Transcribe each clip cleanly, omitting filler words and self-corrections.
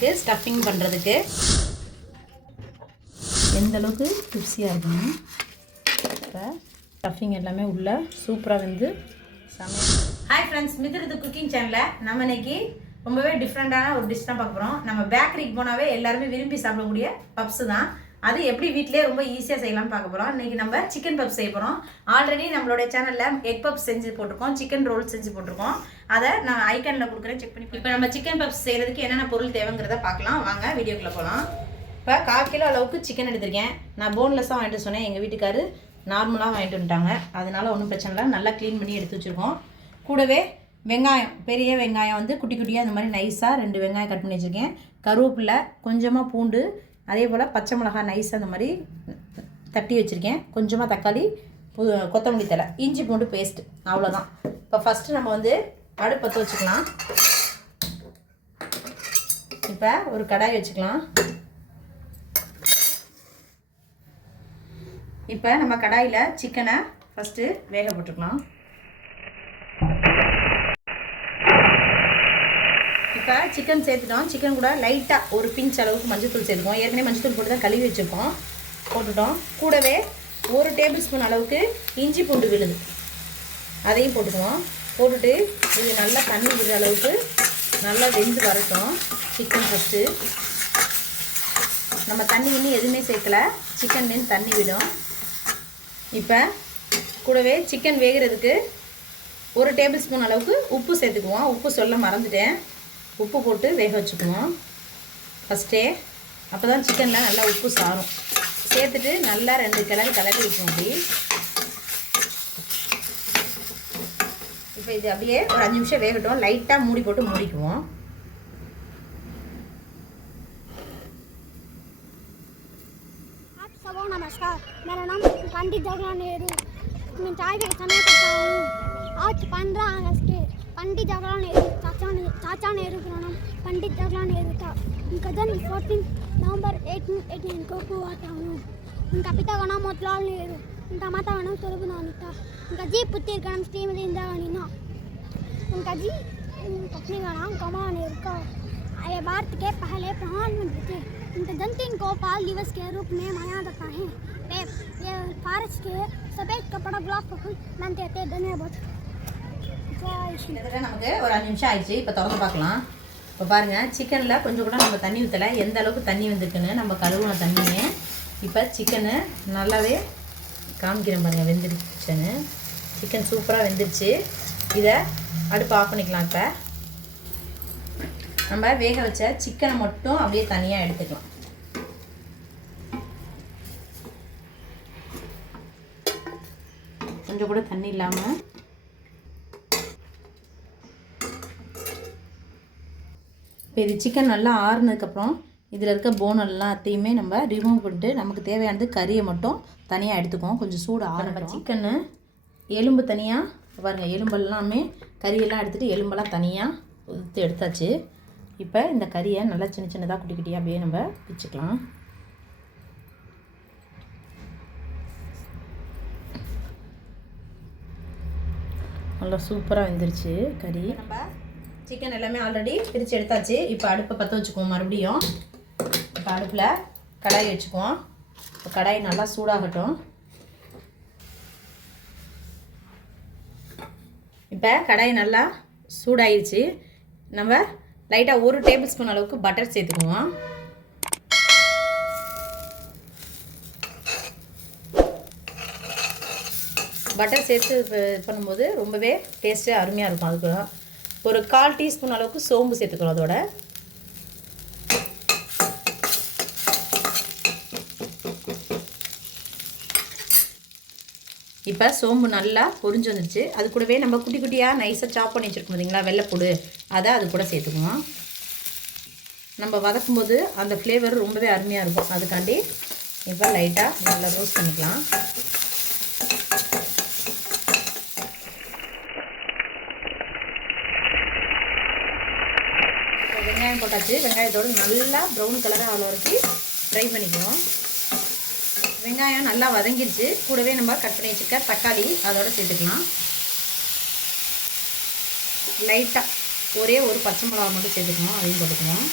Stuffing பண்ணுறதுக்கு எந்த அளவுக்கு ருசியாக இருக்கணும். இப்போ ஸ்டஃபிங் எல்லாமே உள்ள சூப்பராக வந்து சமையல். ஹாய் ஃப்ரெண்ட்ஸ், மித்ருது குக்கிங் சேனலில் நம்ம இன்னைக்கு ரொம்பவே டிஃப்ரெண்ட்டான ஒரு டிஷ் தான் பார்க்க போகிறோம். நம்ம பேக்கரிக்கு போனாவே எல்லாருமே விரும்பி சாப்பிடக்கூடிய பப்ஸு தான். அது எப்படி வீட்டிலே ரொம்ப ஈஸியாக செய்யலாம்னு பார்க்க போகிறோம். இன்றைக்கி நம்ம சிக்கன் பப்ஸ் செய்ய போகிறோம். ஆல்ரெடி நம்மளுடைய சேனலில் எக் பப்ஸ் செஞ்சு போட்டிருக்கோம், சிக்கன் ரோல் செஞ்சு போட்டிருக்கோம். அதை நான் ஐக்கனில் கொடுக்குறேன், செக் பண்ணி. இப்போ நம்ம சிக்கன் பப்ஸ் செய்கிறதுக்கு என்னென்ன பொருள் தேவைங்கிறத பார்க்கலாம். வாங்க வீடியோக்குள்ளே போகலாம். இப்போ 1/4 கிலோ அளவுக்கு சிக்கன் எடுத்திருக்கேன். நான் போன்லெஸ்ஸாக வாங்கிட்டு சொன்னேன், எங்கள் வீட்டுக்காரு நார்மலாக வாங்கிட்டு வந்துட்டாங்க. அதனால் ஒன்றும் பிரச்சனை இல்லை, நல்லா க்ளீன் பண்ணி எடுத்து வச்சுருக்கோம். கூடவே வெங்காயம், பெரிய வெங்காயம் வந்து குட்டி குட்டியாக இந்த மாதிரி நைஸாக 2 வெங்காயம் கட் பண்ணி வச்சுருக்கேன். கருவேப்பிலை, கொஞ்சமாக பூண்டு, அதே போல் பச்சை மிளகாய் நைஸாக அந்த மாதிரி தட்டி வச்சுருக்கேன். கொஞ்சமாக தக்காளி, கொத்தமல்லி தழை, இஞ்சி பூண்டு பேஸ்ட்டு, அவ்வளோதான். இப்போ ஃபஸ்ட்டு நம்ம வந்து அடுப்பு பற்ற வச்சுக்கலாம். இப்போ ஒரு கடாய் வச்சுக்கலாம். இப்போ நம்ம கடாயில் சிக்கனை ஃபஸ்ட்டு வேக போட்டுக்கலாம். இப்போ சிக்கன் சேர்த்துட்டோம். சிக்கன் கூட லைட்டாக ஒரு பிஞ்ச் அளவுக்கு மஞ்சள்தூள் சேர்த்துக்கோம். ஏற்கனவே மஞ்சள்தூள் போட்டு தான் கழுவி வச்சுருக்கோம், போட்டுட்டோம். கூடவே 1 டேபிள் ஸ்பூன் அளவுக்கு இஞ்சி பூண்டு விழுது, அதையும் போட்டுக்குவோம். போட்டுட்டு இது நல்லா தண்ணி விடுற அளவுக்கு நல்லா வெந்து வரட்டும் சிக்கன். ஃபஸ்ட்டு நம்ம தண்ணி இன்னும் எதுவுமே சேர்க்கலை, சிக்கன்லேருந்து தண்ணி விடும். இப்போ கூடவே சிக்கன் வேகிறதுக்கு 1 டேபிள் ஸ்பூன் அளவுக்கு உப்பு சேர்த்துக்குவோம். உப்பு சொல்ல மறந்துட்டேன். உப்பு போட்டு வேக வச்சுக்குவோம் ஃபஸ்ட்டே, அப்போ தான் சிக்கனில் நல்லா உப்பு சாரும். சேர்த்துட்டு நல்லா 2 கிளறி வைக்குவோம். அப்படி இப்போ இது அப்படியே ஒரு 5 நிமிஷம் வேகட்டும். லைட்டாக மூடி போட்டு மூடிக்குவோம். नमस्कार, मेरा नाम पंडित जवाहरलाल नेहरू। मैं चाय का समय करता हूँ। आज 15 अगस्त के पंडित जवाहरलाल नेहरू चाचा नेहरू का नाम पंडित जवाहरलाल नेहरू था। उनका जन्म 14 नवंबर 1889 को हुआ था। उनका पिता का नाम मोतीलाल नेहरू, उनका माता का नाम सुलभनानी था। उनका जी पुत्री का नाम श्रीमती इंदिरा गांधी था। उनका जी पत्नी का नाम कमला नेहरू का। ये भारत के पहले प्रधानमंत्री थे। उनके जन्मदिन को बाल दिवस के रूप में मनाया जाता है। ये फारस के सफ़ेद कपड़ा गुलाब का फूल बनते थे। धन्यवाद। நமக்கு ஒரு 5 நிமிஷம் ஆயிடுச்சு. இப்போ திறந்து பார்க்கலாம். இப்போ பாருங்கள், சிக்கனில் கொஞ்சம் கூட நம்ம தண்ணி ஊற்றலை. எந்த அளவுக்கு தண்ணி வந்துருக்குன்னு நம்ம கழுவுன தண்ணியே. இப்போ சிக்கனு நல்லாவே காமிக்கிறேன் பாருங்கள், வெந்துருச்சுன்னு. சிக்கன் சூப்பராக வெந்துருச்சு. இதை அடுப்பு ஆஃப் பண்ணிக்கலாம். இப்போ நம்ம வேக வச்ச சிக்கனை மட்டும் அப்படியே தனியாக எடுத்துக்கலாம். கொஞ்சம் கூட தண்ணி இல்லாமல் இப்போ இது சிக்கன் நல்லா ஆறுனதுக்கப்புறம் இதில் இருக்க போன் எல்லாத்தையுமே நம்ம ரிமூவ் பண்ணிட்டு நமக்கு தேவையானது கறியை மட்டும் தனியாக எடுத்துக்குவோம். கொஞ்சம் சூடு ஆரம்ப சிக்கனு எலும்பு தனியாக பாருங்கள், எலும்பெல்லாமே கறியெல்லாம் எடுத்துகிட்டு எலும்பெல்லாம் தனியாக எடுத்தாச்சு. இப்போ இந்த கறியை நல்லா சின்ன சின்னதாக குட்டி குட்டியாக அப்படியே நம்ம பிச்சுக்கலாம். நல்லா சூப்பராக வெந்துருச்சு கறி. நம்ம சிக்கன் எல்லாமே ஆல்ரெடி பிரித்து எடுத்தாச்சு. இப்போ அடுப்பை பற்ற வச்சுக்குவோம். மறுபடியும் இப்போ அடுப்பில் கடாய் வச்சுக்குவோம். இப்போ கடாய் நல்லா சூடாகட்டும். இப்போ கடாய் நல்லா சூடாகிடுச்சு. நம்ம லைட்டாக 1 டேபிள் ஸ்பூன் அளவுக்கு பட்டர் சேர்த்துக்குவோம். பட்டர் சேர்த்து பண்ணும்போது ரொம்பவே டேஸ்ட்டு அருமையாக இருக்கும். அதுக்கு ஒரு 1/4 டீஸ்பூன் அளவுக்கு சோம்பு சேர்த்துக்கிறோம். அதோட இப்போ சோம்பு நல்லா பொரிஞ்சு வந்துடுச்சு. அது கூடவே நம்ம குட்டி குட்டியாக நைஸாக சாப் பண்ணி வச்சுருக்கோம் பார்த்தீங்களா, வெள்ளைப்பூடு, அதை அது கூட சேர்த்துக்குவோம். நம்ம வதக்கும்போது அந்த ஃப்ளேவர் ரொம்பவே அருமையாக இருக்கும். அதுக்காண்டி இப்போ லைட்டாக நல்லா ரோஸ்ட் பண்ணிக்கலாம். வெங்காயம் போட்டாச்சு. வெங்காயத்தோடு நல்லா ப்ரௌன் கலராக அவ்வளோ வரைக்கும் ஃப்ரை பண்ணிக்குவோம். வெங்காயம் நல்லா வதங்கிடுச்சு. கூடவே நம்ம கட் பண்ணி வச்சுருக்க தக்காளி அதோடு சேர்த்துக்கலாம். லைட்டாக ஒரே ஒரு பச்சை மிளகா மட்டும் சேர்த்துக்கணும், அதையும் போட்டுக்கணும்.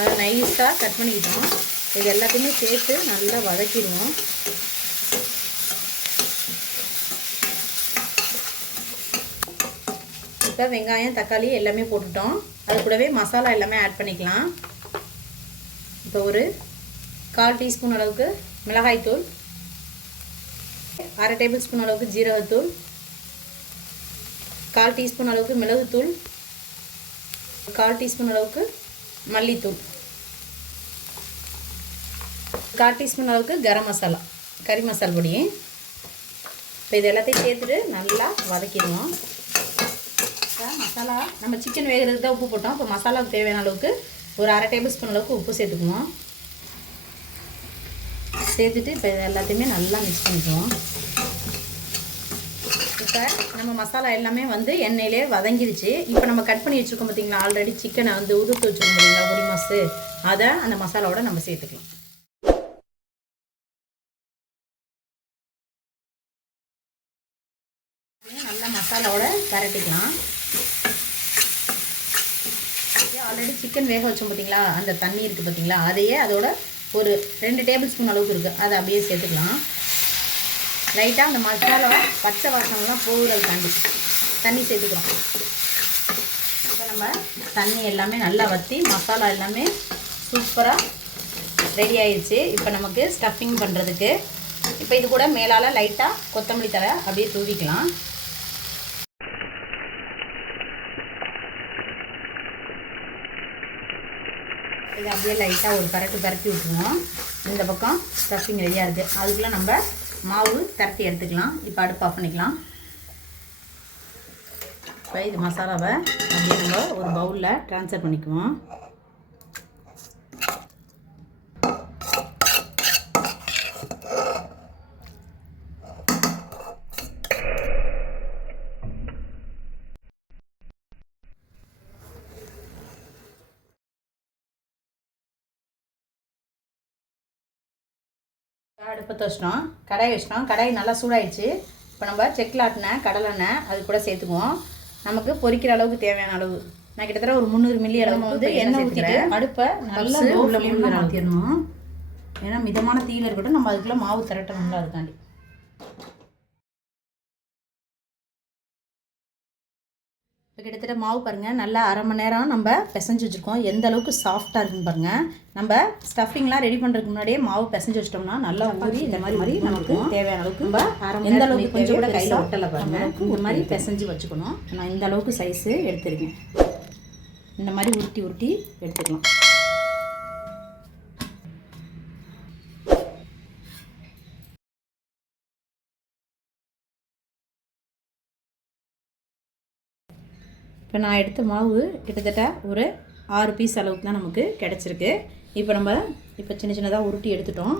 அதை நைஸாக கட் பண்ணிக்கிட்டோம். இது எல்லாத்தையுமே சேர்த்து நல்லா வதக்கிடுவோம். இப்போ வெங்காயம் தக்காளி எல்லாமே போட்டுட்டோம். அது கூடவே மசாலா எல்லாமே ஆட் பண்ணிக்கலாம். இப்போ ஒரு 1/4 டீஸ்பூன் அளவுக்கு மிளகாய்த்தூள், 1/2 டேபிள் ஸ்பூன் அளவுக்கு ஜீரகத்தூள், 1/4 டீஸ்பூன் அளவுக்கு மிளகுத்தூள், 1/4 டீஸ்பூன் அளவுக்கு மல்லித்தூள், 1/4 டீஸ்பூன் அளவுக்கு கரம் மசாலா, கறி மசால் பொடி. இப்போ இது எல்லாத்தையும் சேர்த்துட்டு நல்லா வதக்கிடுவோம். மசாலா நம்ம சிக்கன் வேகிறதுக்கு தான் உப்பு போட்டோம். இப்போ மசாலாவுக்கு தேவையான அளவுக்கு ஒரு 1/2 டேபிள் ஸ்பூன் அளவுக்கு உப்பு சேர்த்துக்குவோம். சேர்த்துட்டு இப்போ இது எல்லாத்தையுமே நல்லா மிக்ஸ் பண்ணிக்குவோம். இப்போ நம்ம மசாலா எல்லாமே வந்து எண்ணெயிலே வதங்கிடுச்சு. இப்போ நம்ம கட் பண்ணி வச்சுருக்கோம் பார்த்தீங்களா, ஆல்ரெடி சிக்கனை வந்து உதுத்து வச்சுருக்கோம் பார்த்தீங்களா, பொடி மாசு, அதை அந்த மசாலாவோட நம்ம சேர்த்துக்கலாம். நல்லா மசாலாவோட பரட்டிக்கலாம். ஆல்ரெடி சிக்கன் வேக வச்சோம் பார்த்தீங்களா, அந்த தண்ணி இருக்குது பார்த்தீங்களா, அதையே அதோட ஒரு 2 டேபிள் ஸ்பூன் அளவுக்கு இருக்குது, அதை அப்படியே சேர்த்துக்கலாம். லைட்டாக அந்த மசாலா பச்சை வாசனெலாம் போகிறதுக்காண்டி தண்ணி சேர்த்துக்கிறோம். இப்போ நம்ம தண்ணி எல்லாமே நல்லா வற்றி மசாலா எல்லாமே சூப்பராக ரெடி ஆயிடுச்சு. இப்போ நமக்கு ஸ்டஃபிங் பண்ணுறதுக்கு இப்போ இது கூட மேலால் லைட்டாக கொத்தமல்லி தழை அப்படியே தூவிக்கலாம். இதை அப்படியே லைட்டாக ஒரு பரட்டி விட்டுருவோம். இந்த பக்கம் ஸ்டஃபிங் ரெடியாக இருக்குது. அதுக்குள்ளே நம்ம மாவு திரட்டி எடுத்துக்கலாம். இப்போ அடுப்பு ஆஃப் பண்ணிக்கலாம். இப்போ இது மசாலாவை அப்படியே நம்ம ஒரு பவுலில் ட்ரான்ஸ்ஃபர் பண்ணிக்குவோம். அடுப்பத்தை வச்சிட்டோம், கடாய் வச்சிட்டோம். கடாய் நல்லா சூடாயிடுச்சு. இப்போ நம்ம செக்கில் ஆட்டின கடலெண்ணெய் அது கூட சேர்த்துக்குவோம். நமக்கு பொரிக்கிற அளவுக்கு தேவையான அளவு நான் கிட்டத்தட்ட ஒரு 300 மில்லி அளவு வந்து எண்ணெய் ஊற்றிட்டு அடுப்பை நல்லா லோவில் மாற்றிடணும். ஏன்னா மிதமான தீயில் இருக்கட்டும், நம்ம அதுக்குள்ளே மாவு திரட்டணும்ல, அதுக்காண்டி. இப்போ கிட்டத்தட்ட மாவு பாருங்கள், நல்லா 1/2 மணி நேரம் நம்ம பிசைஞ்சு வச்சுருக்கோம். எந்த அளவுக்கு சாஃப்டாக இருக்குன்னு பாருங்கள். நம்ம ஸ்டஃபிங்லாம் ரெடி பண்ணுறதுக்கு முன்னாடியே மாவு பிசைஞ்சு வச்சிட்டோம்னா நல்லா ஊறி இந்த மாதிரி நமக்கு தேவையான அளவுக்கு நம்ம எந்த அளவுக்கு கொஞ்சம் கூட கையில் ஒட்டலை பாருங்கள், இந்த மாதிரி பிசைஞ்சு வச்சுக்கணும். நான் இந்த அளவுக்கு சைஸு எடுத்துருக்கேன். இந்த மாதிரி உருட்டி எடுத்துக்கலாம். இப்போ நான் எடுத்த மாவு கிட்டத்தட்ட ஒரு 6 பீஸ் அளவுக்கு தான் நமக்கு கிடச்சிருக்கு. இப்போ நம்ம சின்ன சின்னதாக உருட்டி எடுத்துட்டோம்.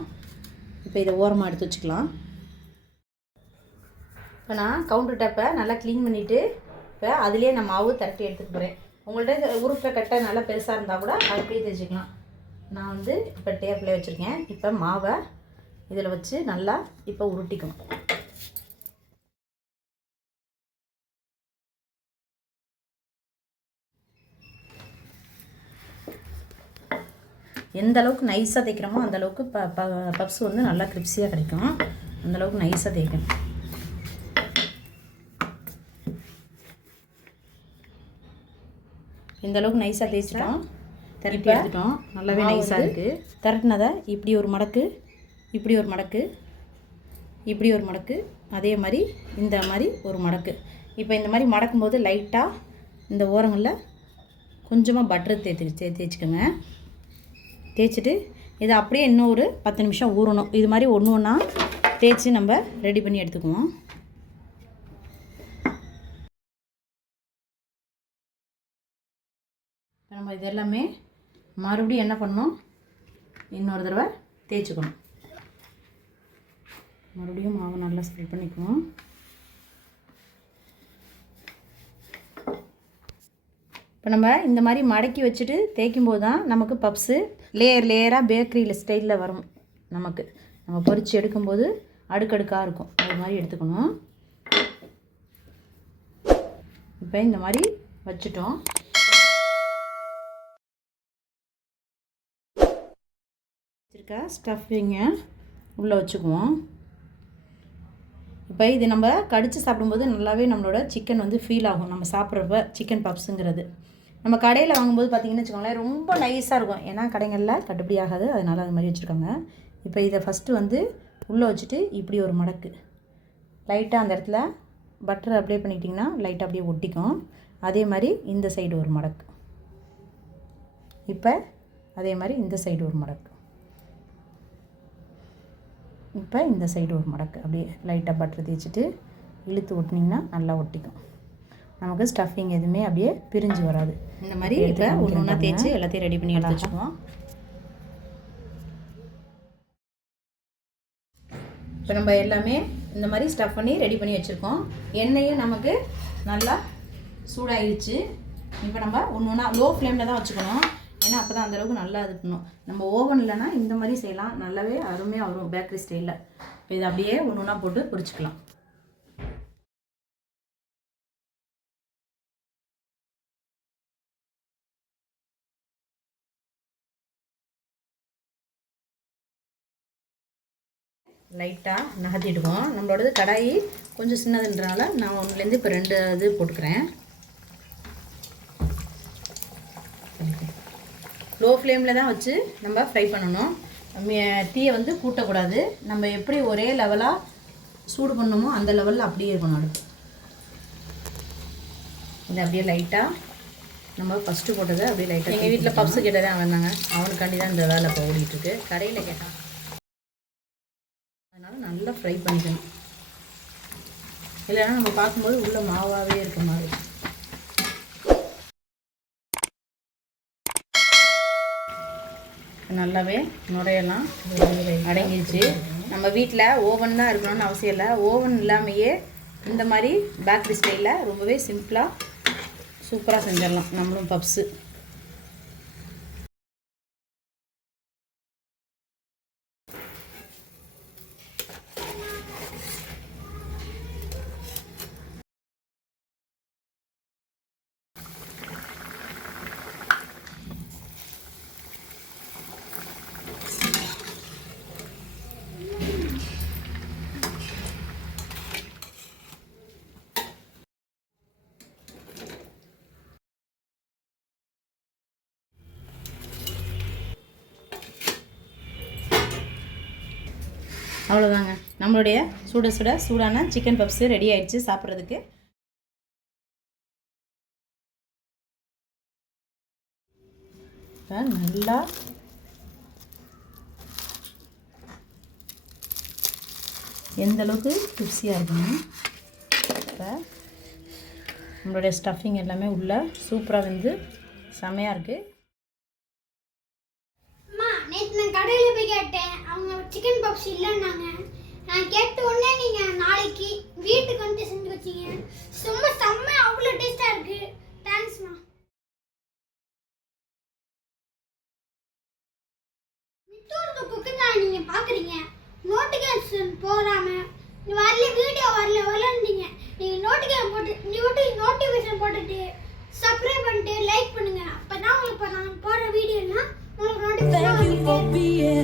இப்போ இதை ஓரமாக எடுத்து வச்சுக்கலாம். இப்போ நான் கவுண்டர் டாப்பை நல்லா க்ளீன் பண்ணிவிட்டு இப்போ அதுலேயே நான் மாவு திரட்டி எடுத்துக்க போகிறேன். உங்கள்கிட்ட உருட்டுற கட்டை நல்லா பெருசாக இருந்தால் கூட அப்படியே தேய்ச்சிக்கலாம். நான் வந்து இப்போ டேப்பில் வச்சுருக்கேன். இப்போ மாவை இதில் வச்சு நல்லா இப்போ உருட்டிக்கணும். எந்த அளவுக்கு நைஸாக தேய்க்கிறோமோ அந்தளவுக்கு பப்ஸ் வந்து நல்லா கிரிப்ஸியாக கிடைக்கும். அந்தளவுக்கு நைஸாக தேய்க்கணும். இந்தளவுக்கு நைஸாக தேய்ச்சிட்டோம், திரட்டி எடுத்துட்டோம். நல்லாவே நைஸாக இருக்குது. திரட்டினதை இப்படி ஒரு மடக்கு, இப்படி ஒரு மடக்கு, இப்படி ஒரு மடக்கு, அதே மாதிரி இந்த மாதிரி ஒரு மடக்கு. இப்போ இந்த மாதிரி மடக்கும்போது லைட்டாக இந்த ஓரங்களில் கொஞ்சமாக பட்டர் தேய்ச்சிக்கோங்க. தேய்ச்சிட்டு இதை அப்படியே இன்னும் ஒரு 10 நிமிஷம் ஊறணும். இது மாதிரி ஒன்று ஒன்றா தேய்ச்சி நம்ம ரெடி பண்ணி எடுத்துக்குவோம். இப்போ நம்ம இது எல்லாமே மறுபடியும் என்ன பண்ணணும், இன்னொரு தடவை தேய்ச்சிக்கணும். மறுபடியும் மாவு நல்லா ஸ்ப்ரெட் பண்ணிக்குவோம். இப்போ நம்ம இந்த மாதிரி மடக்கி வச்சுட்டு தேய்க்கும்போது தான் நமக்கு பப்ஸு லேயராக பேக்கரியில் ஸ்டைலில் வரும். நம்ம பொரித்து எடுக்கும்போது அடுக்கடுக்காக இருக்கும். அது மாதிரி எடுத்துக்கணும். இப்போ இந்த மாதிரி வச்சுட்டோம். இருக்க ஸ்டஃபிங்கை உள்ளே வச்சுக்குவோம். இப்போ இது நம்ம கடித்து சாப்பிடும்போது நல்லாவே நம்மளோட சிக்கன் வந்து ஃபீல் ஆகும். நம்ம சாப்பிட்றப்ப சிக்கன் பப்ஸுங்கிறது நம்ம கடையில் வாங்கும்போது பார்த்திங்கன்னு வச்சுக்கோங்களேன் ரொம்ப நைஸாக இருக்கும். ஏன்னா கடைகளில் கட்டுப்படி ஆகாது, அதனால் அது மாதிரி வச்சுருக்காங்க. இப்போ இதை ஃபஸ்ட்டு வந்து உள்ளே வச்சுட்டு இப்படி ஒரு மடக்கு லைட்டாக அந்த இடத்துல பட்டர் அப்ளை பண்ணிக்கிட்டிங்கன்னா லைட்டாக அப்படியே ஒட்டிக்கும். அதே மாதிரி இந்த சைடு ஒரு மடக்கு, இப்போ அதே மாதிரி இந்த சைடு ஒரு மடக்கு, இப்போ இந்த சைடு ஒரு மடக்கு அப்படியே லைட்டாக பட்டர் தேய்ச்சிட்டு இழுத்து ஒட்டினீங்கன்னா நல்லா ஒட்டிக்கும். நமக்கு ஸ்டஃபிங் எதுவுமே அப்படியே பிரிஞ்சு வராது. இந்த மாதிரி இப்போ ஒன்று ஒன்றா தேய்ச்சி எல்லாத்தையும் ரெடி பண்ணி எடுத்து வச்சுக்குவோம். இப்போ நம்ம எல்லாமே இந்த மாதிரி ஸ்டஃப் பண்ணி ரெடி பண்ணி வச்சுருக்கோம். எண்ணெயும் நமக்கு நல்லா சூடாகிடுச்சு. இப்போ நம்ம ஒன்று ஒன்றா லோ ஃப்ளேமில் தான் வச்சுக்கணும். ஏன்னா அப்போ தான் அந்தளவுக்கு நல்லா இருக்கணும். நம்ம ஓவன் இல்லைன்னா இந்த மாதிரி செய்யலாம், நல்லாவே அருமையாக வரும் பேக்கரி ஸ்டைலில். இப்போ இதை அப்படியே ஒன்று ஒன்றா போட்டு பொரிச்சிக்கலாம். லைட்டாக நகர்த்திடுவோம். நம்மளோடது கடாயி கொஞ்சம் சின்னதுன்றனால நான் ஒன்றுலேருந்து இப்போ 2 இது போட்டுக்கிறேன். லோ ஃப்ளேமில் தான் வச்சு நம்ம ஃப்ரை பண்ணணும். தீயை வந்து கூட்டக்கூடாது. நம்ம எப்படி ஒரே லெவலாக சூடு பண்ணணுமோ அந்த லெவலில் அப்படியே இருக்கணும் அடுப்பு. இதை அப்படியே லைட்டாக நம்ம ஃபஸ்ட்டு போட்டதை அப்படியே லைட்டாக. எங்கள் வீட்டில் பப்ஸு கேட்டதே அவன் தாங்க, அவனுக்காண்டி தான் இந்த வேலை இப்போ ஓடிட்டுருக்கு. கடையில் கேட்டான், அதனால் நல்லா ஃப்ரை பண்ணிக்கணும். இல்லைன்னா நம்ம பார்க்கும்போது உள்ளே மாவாகவே இருக்க மாதிரி. நல்லாவே நுரையெல்லாம் அடங்கிடுச்சு. நம்ம வீட்டில் ஓவன் தான் இருக்கணும்னு அவசியம் இல்லை. ஓவன் இல்லாமையே இந்த மாதிரி பேக்கரி ஸ்டைலில் ரொம்பவே சிம்பிளாக சூப்பராக செஞ்சிடலாம் நம்மளும் பப்ஸு. அவ்வளோதாங்க, நம்மளுடைய சூடான சிக்கன் பப்ஸு ரெடி ஆயிடுச்சு சாப்பிட்றதுக்கு. இப்போ நல்லா எந்த அளவுக்கு ருசியாக இருக்குங்க. இப்போ நம்மளுடைய ஸ்டஃபிங் எல்லாமே உள்ள சூப்பராக வந்து செமையாக இருக்குது. நேற்று நான் கடையில் போய் கேட்டேன், அவங்க சிக்கன் பப்ஸ் இல்லைன்னாங்க. நான் கேட்ட உடனே நீங்கள் நாளைக்கு வீட்டுக்கு வந்து செஞ்சு வச்சிங்க. செம்ம அவ்வளோ டேஸ்ட்டாக இருக்குது. தேங்க்ஸ்மா. மித்தூருக்கு குக்கிங் நீங்கள் பார்க்குறீங்க, நோட்டிஃபிகேஷன் போகாமல் வீடியோ வரலன்றீங்க. நீங்கள் நோட்டிஃபிகேஷன் போட்டுட்டு சப்ஸ்கிரைப் பண்ணிட்டு லைக் பண்ணுங்கள். அப்போ தான் உங்களுக்கு நாங்கள் போடுற வீடியோலாம் உங்களுக்கு நோட்டிஃபிகேஷன்.